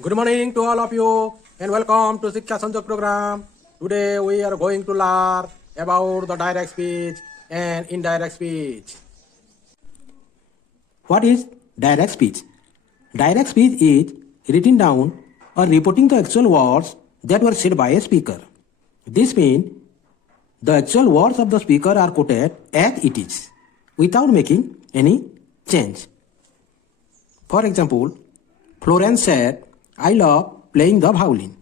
Good morning to all of you and welcome to Shiksha Sanjog program. Today we are going to learn about the direct speech and indirect speech. What is direct speech? Direct speech is written down or reporting the actual words that were said by a speaker. This means the actual words of the speaker are quoted as it is without making any change. For example, Florence said, "I love playing the violin."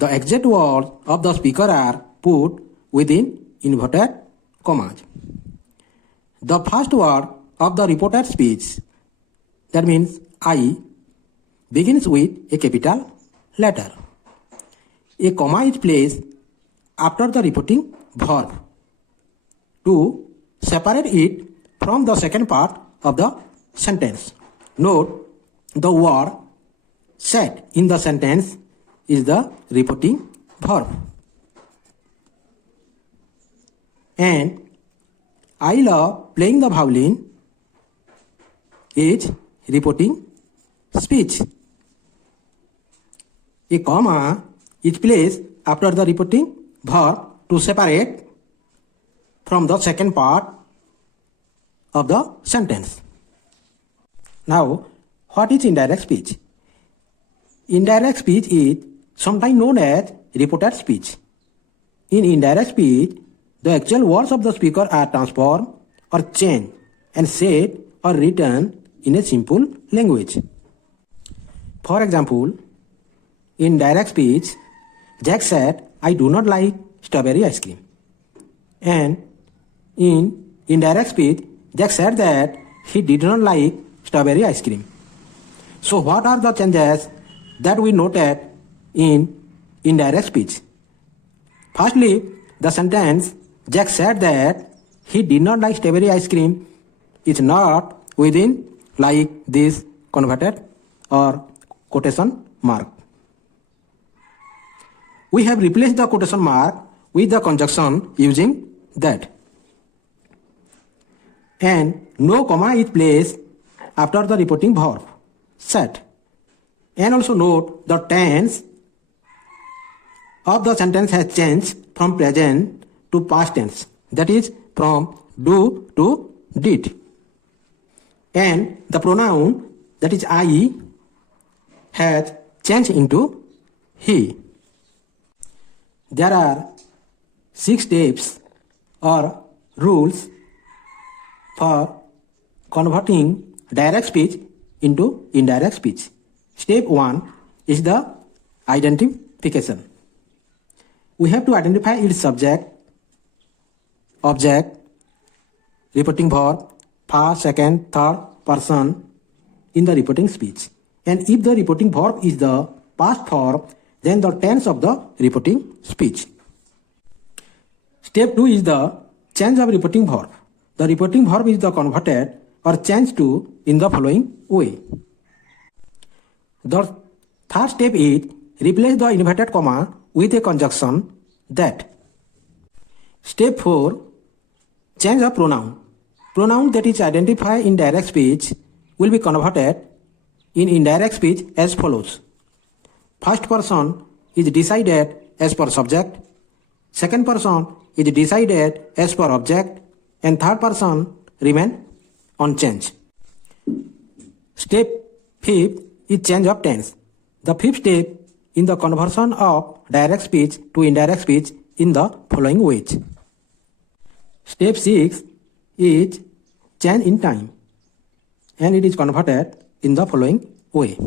The exact words of the speaker are put within inverted commas. The first word of the reported speech, that means I, begins with a capital letter. A comma is placed after the reporting verb to separate it from the second part of the sentence. Note, the word said in the sentence is the reporting verb. And I love playing the violin is reporting speech. A comma is placed after the reporting verb to separate from the second part of the sentence. Now, what is indirect speech? Indirect speech is sometimes known as reported speech. In indirect speech, the actual words of the speaker are transformed or changed and said or written in a simple language. For example, in direct speech, Jack said, "I do not like strawberry ice cream." And in indirect speech, Jack said that he did not like strawberry ice cream. So what are the changes that we noted in indirect speech? Firstly, the sentence, "Jack said that he did not like strawberry ice cream," is not within like this converted or quotation mark. We have replaced the quotation mark with the conjunction using that. And no comma is placed after the reporting verb, said. And also note the tense of the sentence has changed from present to past tense, that is from do to did. And the pronoun, that is I, has changed into he. There are 6 steps or rules for converting direct speech into indirect speech. Step 1 is the identification. We have to identify its subject, object, reporting verb, first, second, third person in the reporting speech. And if the reporting verb is the past form, then the tense of the reporting speech. Step 2 is the change of reporting verb. The reporting verb is the converted or changed to in the following way. The third step is replace the inverted comma with a conjunction that. Step 4, change of pronoun. Pronoun that is identified in direct speech will be converted in indirect speech as follows. First person is decided as per subject, second person is decided as per object, and third person remain unchanged. Step 5 is change of tense. The 5th step in the conversion of direct speech to indirect speech in the following ways. Step 6 is change in time, and it is converted in the following way.